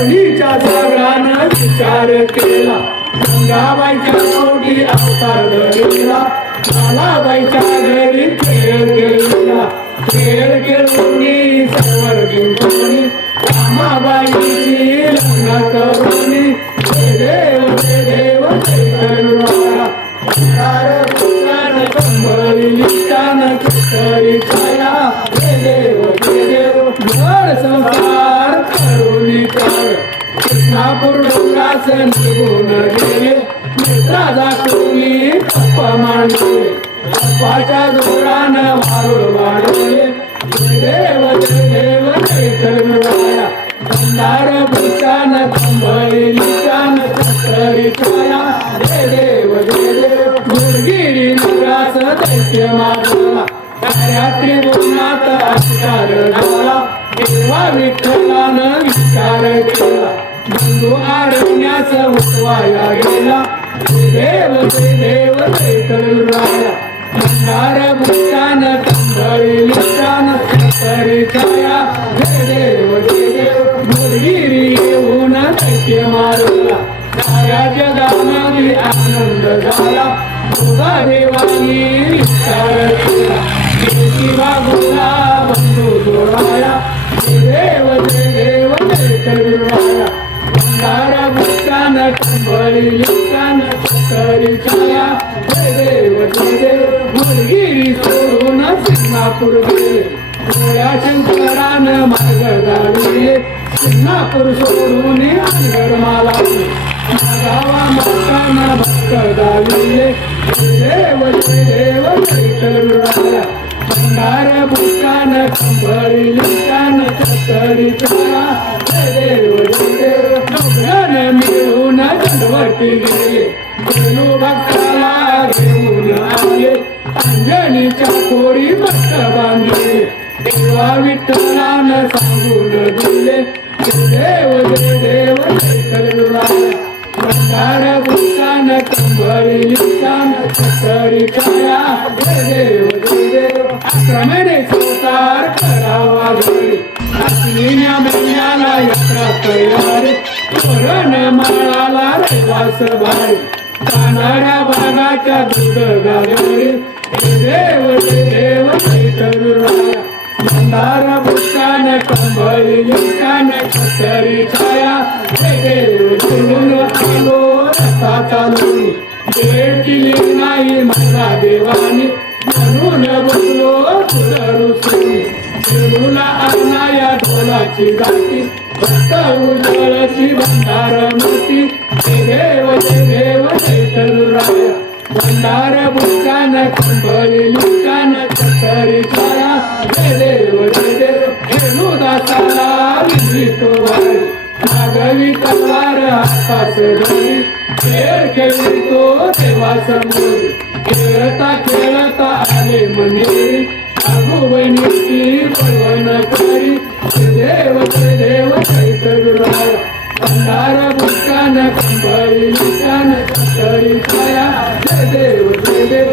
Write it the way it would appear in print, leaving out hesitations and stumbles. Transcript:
मनीच्या सागरानं विचार केला गंगाबाईच्या पोटी अवतार धरला मालाबाईच्या घरी खेळ खेळला खेळ खेळून सवर जिंकून रामाबाईची लग्न करून देव देव चैतन्य कंबळीच्यान केसरी छाया देव देव घर संसार करून कृष्णापूर डोंगरास निघून गेले मित्रा दाखवली कप्प मांडले कप्पाच्या जोरानं वारुळ वाढवले देव देव चैतन्य अंधार भूषान कंबळीच्यान केसरी छाया देव देव गुरगिरी नगरास दैत्य मारला रात्री बोलनात अत्याचार झाला तेव्हा विठ्ठलानं विचार केला बंधू आरण्यास उठवाया गेला देव देव चैतन्य अंधार भूषान कंबळीच्यान केसरी छाया देव देव गुरगिरी येऊन दैत्य मारला साऱ्या जगामध्ये आनंद झाला तुझा देवानी विचार केला शिवा बोला बंधू जोडाया देव देव चैतन्य अंधार भूषान कंबळीच्यान केसरी छाया देव देव गुरगिरी सोडून सिंगापूर गेले गोळ्या शंकरानं मार्ग दाविले सिंगापूर सोडून अनगर मालावले गावा मातानं भक्त दाविले देव देव चैतन्य अंधार भूषान कंबळीच्यान केसरी छाया देव देव दोघांना मिळून दंडवती गेले वेणू भक्ताला घेऊन आले अंजनीच्या कोरी भक्त बांधले देवा विठ्ठलानं सांगून दिले देव देव चैतन्य अंधार भूषान कंबळीच्यान केसरी छाया देव देव क्रमेने संसार करावा घरी अश्विन्या महिन्याला यात्रा तयारी तोरण माळाला रहिवास भारी कानाड्या बागाच्या दूध गाडी देव देव चैतन्य अंधार भूषान कंबळीच्यान केसरी छाया देव देव आलो रस्ता चालून भेट दिली नाही माझा देवानी म्हणून बसलो रुसून देऊला आणाया ढोलाची गाठी भक्त उजळची भंडार मूर्ती देव देव चैतन्य अंधार भूषान कंबळीच्यान केसरी छाया देव देव वेणुदासाला विधितो वारी नागवी तलवार हातात धरी खेळ खेळतो देवा समोर खेळता खेळता आले मनेरी आगुबनीची पळवण करी देव चैतन्य अंधार भूषान कंबळीच्यान केसरी छाया देव देव